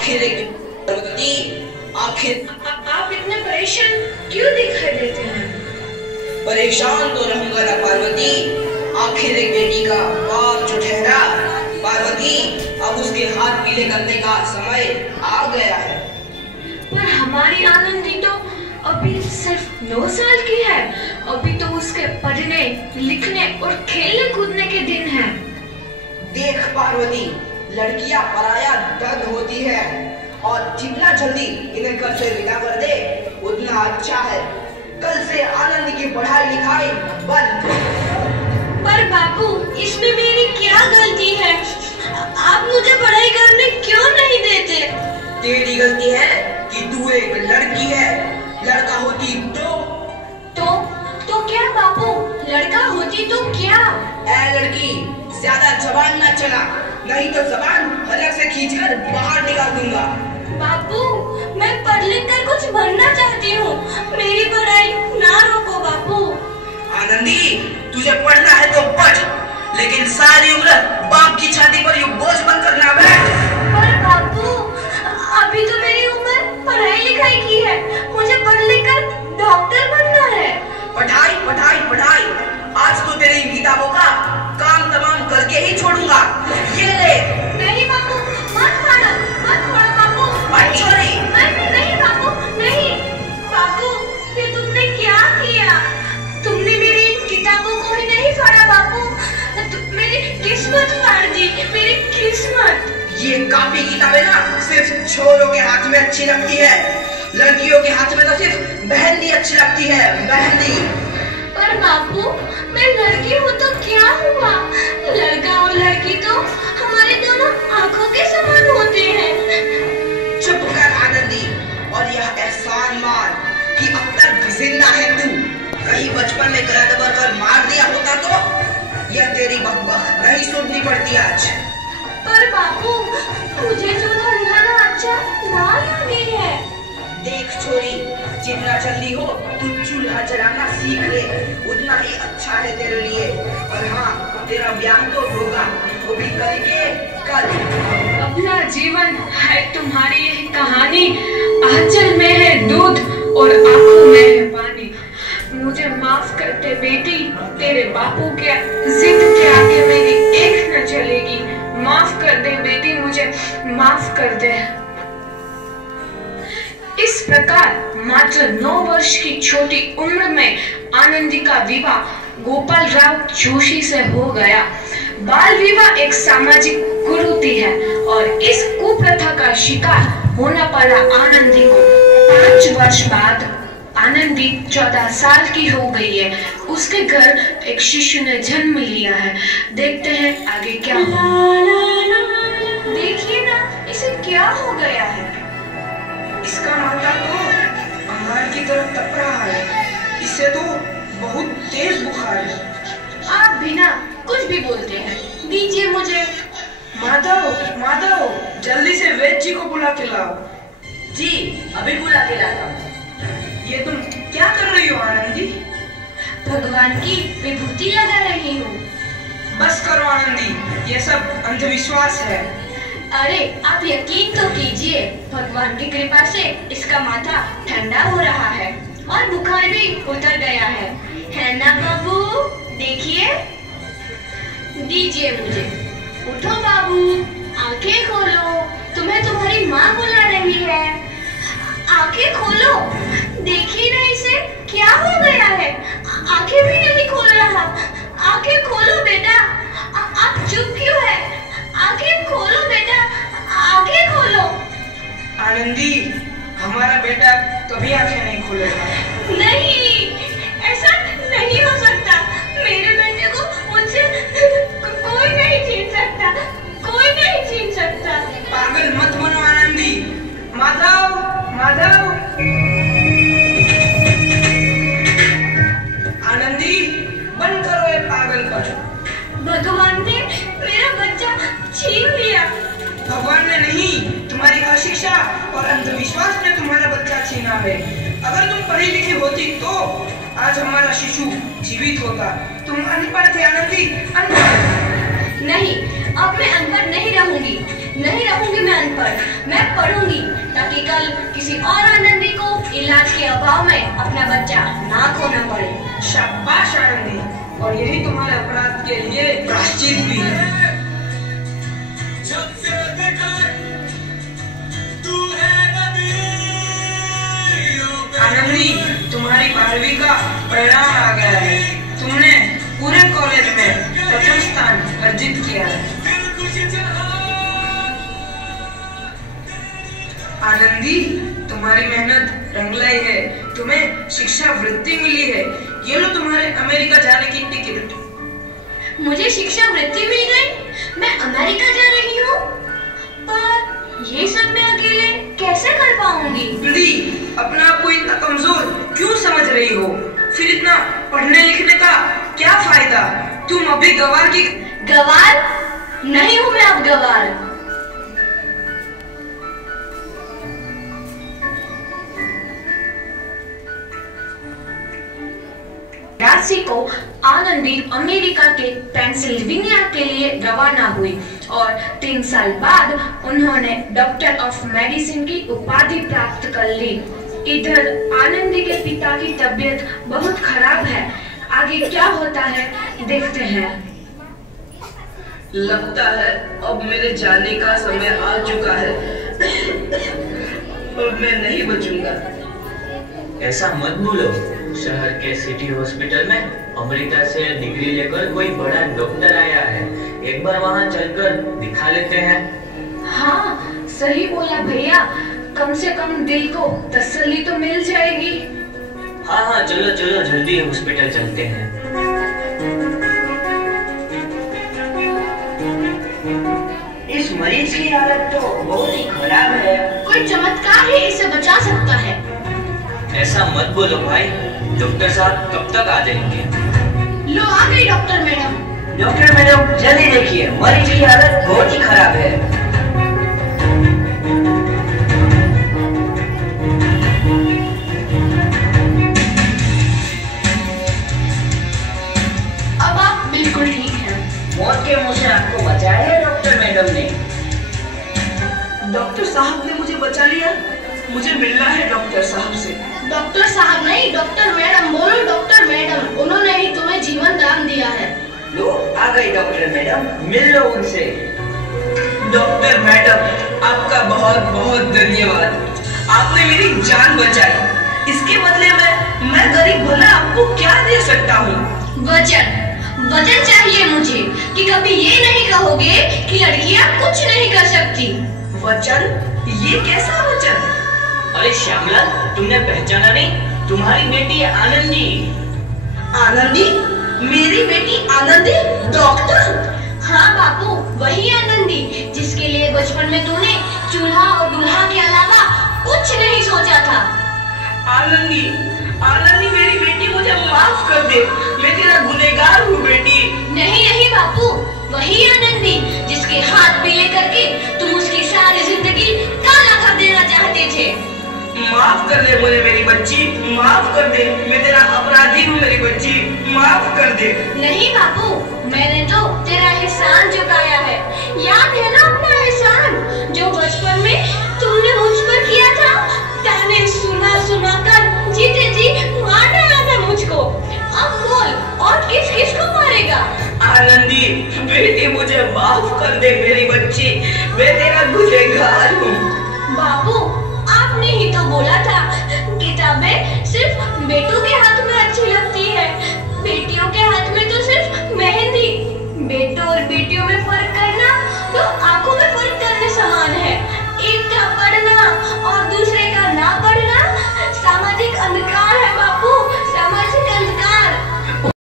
आखिर पार्वती, आखिर आप इतने परेशान क्यों दिखाई देते हैं? परेशान तो रहूंगा ना पार्वती, आखिर एक बेटी का बाप जो ठहरा। पार्वती, अब उसके हाथ पीले करने का समय आ गया है। पर हमारी आनंदी तो अभी सिर्फ 9 साल की है। अभी तो उसके पढ़ने, लिखने और खेलने कूदने के दिन हैं। देख पार्वती, लड़कियां पराया दर्द होती है और जितना जल्दी इन्हें घर से विदा कर दे उतना अच्छा है। कल से आनंद की पढ़ाई लिखाई बंद। पर बापू, इसमें मेरी क्या गलती है? आप मुझे पढ़ाई करने क्यों नहीं देते? तेरी गलती है कि तू एक लड़की है। लड़का होती तो क्या बापू? लड़का होती तो क्या? ऐ लड़की, ज्यादा जबान ना चला, नहीं तो जबान हलक से खींचकर बाहर निकाल दूंगा। बापू, मैं पढ़ लिख कर कुछ बनना चाहती हूँ। मेरी पढ़ाई ना रोको बापू। आनंदी, तुझे पढ़ना है तो पढ़, लेकिन सारी उम्र बाप की छाती पर यूं बोझ बनकर ना बैठ। पर बापू, अभी तो मेरी उम्र पढ़ाई लिखाई की है। मुझे पढ़ लिख कर डॉक्टर बनना है। पढ़ाई पढ़ाई पढ़ाई, आज तो तेरी किताबों का काम तमाम करके ही छोड़ूंगा। ये ले। नहीं बापू, मत छोड़ो बापू। छोड़ी। नहीं बापू, नहीं। बापू, ये तुमने क्या किया? तुमने मेरी इन किताबों को ही नहीं फाड़ा बापू, मेरी किस्मत फाड़ दी, मेरी किस्मत। ये कापी किताबें ना सिर्फ छोरों के हाथ में अच्छी लगती है, लड़कियों के हाथ में तो सिर्फ मेहंदी अच्छी लगती है, मेहंदी। पर बापू, मैं लड़की हूँ तो क्या हुआ? लड़का और लड़की तो हमारे दोनों आंखों के समान होते हैं। चुप कर आनंदी, और यह एहसान मान कि अब तक जिंदा है तू। कहीं बचपन में गला दबाकर मार दिया होता तो यह तेरी बकबक नहीं सुननी पड़ती आज। पर बापू, मुझे चूल्हा जलाना अच्छा ना लगे है। देख छोरी, जितना जल्दी हो तू चूल्हा जलाना सीख ले, उतना ही अच्छा है तेरे लिए। और हाँ, तेरा ब्याह तो होगा, वो भी कल के कल। अपना जीवन है तुम्हारी यही कहानी। आंचल में है दूध और आंखों में है पानी। मुझे माफ कर दे बेटी, तेरे बापू के जिद के आगे मेरी एक न चलेगी। माफ कर दे बेटी, मुझे माफ कर दे। इस प्रकार मात्र 9 वर्ष की छोटी उम्र में आनंदी का विवाह गोपाल राव जोशी से हो गया। बाल विवाह एक सामाजिक कुरीति है और इस कुप्रथा का शिकार होना पड़ा आनंदी को। 5 वर्ष बाद आनंदी 14 साल की हो गई है। उसके घर एक शिशु ने जन्म लिया है। देखते हैं आगे क्या होगा। देखिए ना, इसे क्या हो गया है? इसका माथा तो अंगार की तरफ तप रहा है। इसे तो बहुत तेज बुखार है। आप बिना कुछ भी बोलते हैं, दीजिए मुझे। माधव, जल्दी से वैद्य जी को बुला के लाओ। जी, अभी बुला के लाता हूँ। ये तुम क्या कर रही हो आनंदी? भगवान की विभूति लगा रही हूँ। बस करो आनंदी, ये सब अंधविश्वास है। अरे आप यकीन तो कीजिए, भगवान की कृपा से इसका माथा ठंडा हो रहा है और बुखार भी उतर गया है ना बाबू? देखिए, दीजिए मुझे। उठो बाबू, आंखें खोलो, तुम्हें तुम्हारी माँ बुला रही है। आंखें खोलो, देखिए ना इसे क्या हो गया है। आंखें भी नहीं खोल रहा। आंखें खोलो बेटा। आप चुप क्यों है? आंखें खोलो बेटा, आंखें खोलो। आनंदी, हमारा बेटा कभी आंखें नहीं खोलेगा। नहीं, ऐसा नहीं हो सकता। मेरे बेटे को मुझसे कोई नहीं छीन सकता, कोई नहीं छीन सकता। पागल मत बनो आनंदी। माधव, आनंदी, बंद करो ये पागलपन। भगवान ने मेरा बच्चा छीन लिया। भगवान ने नहीं, तुम्हारी अशिक्षा और अंधविश्वास ने तुम्हारा बच्चा छीना है। अगर तुम पढ़ी लिखी होती तो आज हमारा शिशु जीवित होता। तुम अनपढ़ थे आनंदी, अनपढ़। नहीं, अब मैं अनपढ़ नहीं रहूंगी। नहीं रहूंगी मैं अनपढ़। मैं पढ़ूंगी ताकि कल किसी और आनंदी को इलाज के अभाव में अपना बच्चा ना खोना पड़े। शाबाश आनंदी, और यही तुम्हारे अपराध के लिए प्रायश्चित भी है। आनंदी, तुम्हारी 12वीं का परिणाम आ गया है। तुमने पूरे कॉलेज में प्रथम स्थान अर्जित किया है। आनंदी, तुम्हारी मेहनत रंग लाई है। तुम्हें शिक्षा वृत्ति मिली है। ये लो तुम्हारे अमेरिका जाने की टिकट। मुझे शिक्षा वृत्ति मिल गई, मैं अमेरिका जा रही हूँ। पर ये सब मैं अकेले कैसे कर पाऊंगी? आनंदी, अपने आप को इतना कमजोर क्यों समझ रही हो? फिर इतना पढ़ने लिखने का क्या फायदा? तुम अभी गवार की गवार नहीं हूँ मैं अब गवार। राशि को आनंदी अमेरिका के पेंसिल्वेनिया के लिए रवाना हुई और 3 साल बाद उन्होंने डॉक्टर ऑफ मेडिसिन की उपाधि प्राप्त कर ली। इधर आनंदी के पिता की तबीयत बहुत खराब है। आगे क्या होता है देखते हैं। लगता है अब मेरे जाने का समय आ चुका है। अब मैं नहीं बचूंगा। ऐसा मत बोलो। शहर के सिटी हॉस्पिटल में अमेरिका से डिग्री लेकर कोई बड़ा डॉक्टर आया है। एक बार वहाँ चलकर दिखा लेते हैं। हाँ, सही बोला भैया। कम से कम दिल को तसल्ली तो मिल जाएगी। हाँ हाँ, चलो चलो जल्दी हॉस्पिटल चलते हैं। इस मरीज की हालत तो बहुत ही खराब है। कोई चमत्कार ही इसे बचा सकता है। ऐसा मत बोलो भाई, डॉक्टर साहब कब तक आ जाएंगे? लो आ गई डॉक्टर मैडम। डॉक्टर मैडम जल्दी देखिए, मरीज की हालत बहुत ही खराब है। अब आप बिल्कुल ठीक हैं। मौत के मुंह से आपको बचाया है डॉक्टर मैडम ने। डॉक्टर साहब ने मुझे बचा लिया। मुझे मिलना है डॉक्टर साहब से। डॉक्टर साहब नहीं, डॉक्टर मैडम बोलो। डॉक्टर मैडम, उन्होंने ही तुम्हें जीवन दान दिया है। लो आ गई डॉक्टर मैडम, मिल लो उनसे। डॉक्टर मैडम, आपका बहुत बहुत धन्यवाद। आपने मेरी जान बचाई। इसके बदले में मैं गरीब भला आपको क्या दे सकता हूँ? वचन चाहिए मुझे कि कभी ये नहीं कहोगे कि लड़कियां कुछ नहीं कर सकती। वचन? ये कैसा वचन? अरे श्यामला, तुमने पहचाना नहीं? तुम्हारी बेटी आनंदी। आनंदी? मेरी बेटी आनंदी डॉक्टर? हाँ बापू, वही आनंदी जिसके लिए बचपन में तूने चूल्हा और दूल्हा के अलावा कुछ नहीं सोचा था। आनंदी, आनंदी मेरी बेटी, मुझे माफ कर दे। मैं तेरा गुनहगार हूँ बेटी। नहीं नहीं बापू, वही आनंदी जिसके हाथ पीले करके तुम उसकी सारी जिंदगी काला कर देना चाहते थे। माफ कर दे मुझे मेरी बच्ची, माफ कर दे। मैं तेरा अपराधी हूँ मेरी बच्ची, माफ कर दे। नहीं बापू, मैंने तो तेरा एहसान चुकाया है। याद है ना अपना एहसान जो बचपन में तुमने मुझ पर किया था? ताने सुना सुना कर जीते जी मार डाला था मुझको। अब बोल, और किस किस को मारेगा? आनंदी बेटी, मुझे माफ कर दे मेरी बच्ची। मैं तेरा गुनहगार हूँ। बापू, आपने ही तो बोला था किताबें सिर्फ बेटों के हाथ में अच्छी लगती है, बेटियों के हाथ में तो सिर्फ मेहंदी। बेटों और बेटियों में फर्क करना तो